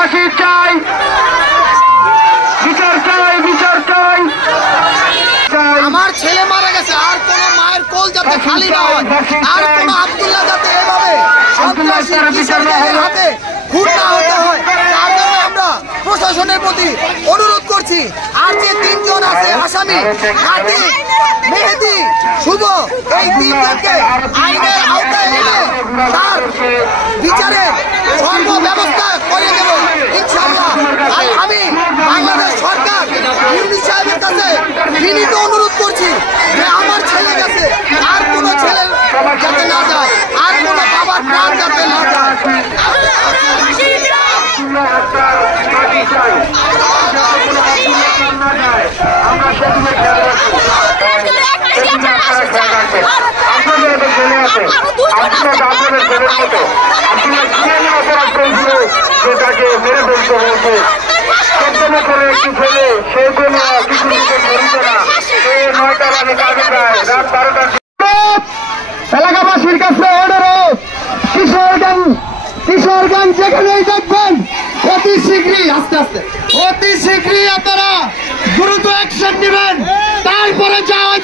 ফাঁসি চাই, বিচার চাই, বিচার চাই। আমার ছেলে মারা গেছে, আর কোন মায়ের কোল যাতে খালি না হয়, আর কোন আব্দুল্লাহ যাতে এভাবে সন্ত্রাসী কিশোরদের হাতে খুন না হতে হয়, তার জন্য আমরা প্রশাসনের প্রতি অনুরোধ করছি। আর যে তিনজন আছে আসামি, আতিক, মেহেদি, শুভ, এই তিনজনকে আইনের আওতায় এনে তার বিচারে সর্ব ব্যবস্থা করে দেব ইনশাআল্লাহ। আর আমি বাংলাদেশ সরকার ইউনূস সাহেবের কাছে বিনীত অনুরোধ করছি যে আমার ছেলে গেছে, আর কোনো ছেলে যাতে না যায়, আর কোনো বাবার প্রাণ যাতে না যায়। যেটাকে মেরে ফেলতে হয়েছে, সপ্তমে করে একটি ছেলে, সে কোনো কিছু জড়িত না, সে 9টার আগে কাজে যায়, রাত 12টার। এলাকাবাসীর কাছে অনুরোধ, কিশোরগঞ্জ যেখানেই দেখবেন অতি শীঘ্রই, আস্তে আস্তে, অতি শীঘ্রই আপনারা দ্রুত অ্যাকশন নেবেন, তারপরে যাওয়া